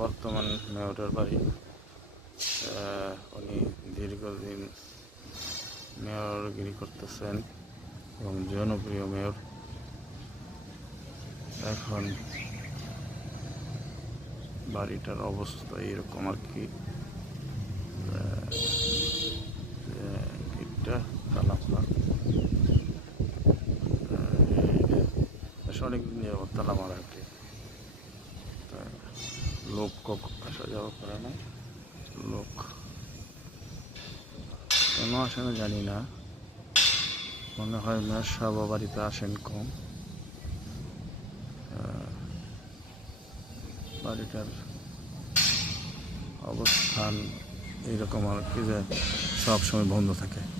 বর্তমান মেয়রের বাড়ি। উনি দীর্ঘদিন মেয়রগিরি করতেছেন এবং জনপ্রিয় মেয়র। এখন বাড়িটার অবস্থা এরকম আর কি। গেটটা তালা মারা, অনেকদিন যাবো তালা মারা আর কি। লোক আসা যাওয়া করে না, লোক কেন আসে না জানি না। মনে হয় মেয়র সাহেব বাড়িতে আসেন কম। বাড়িটার অবস্থান এইরকম আর কি, যে সব সময় বন্ধ থাকে।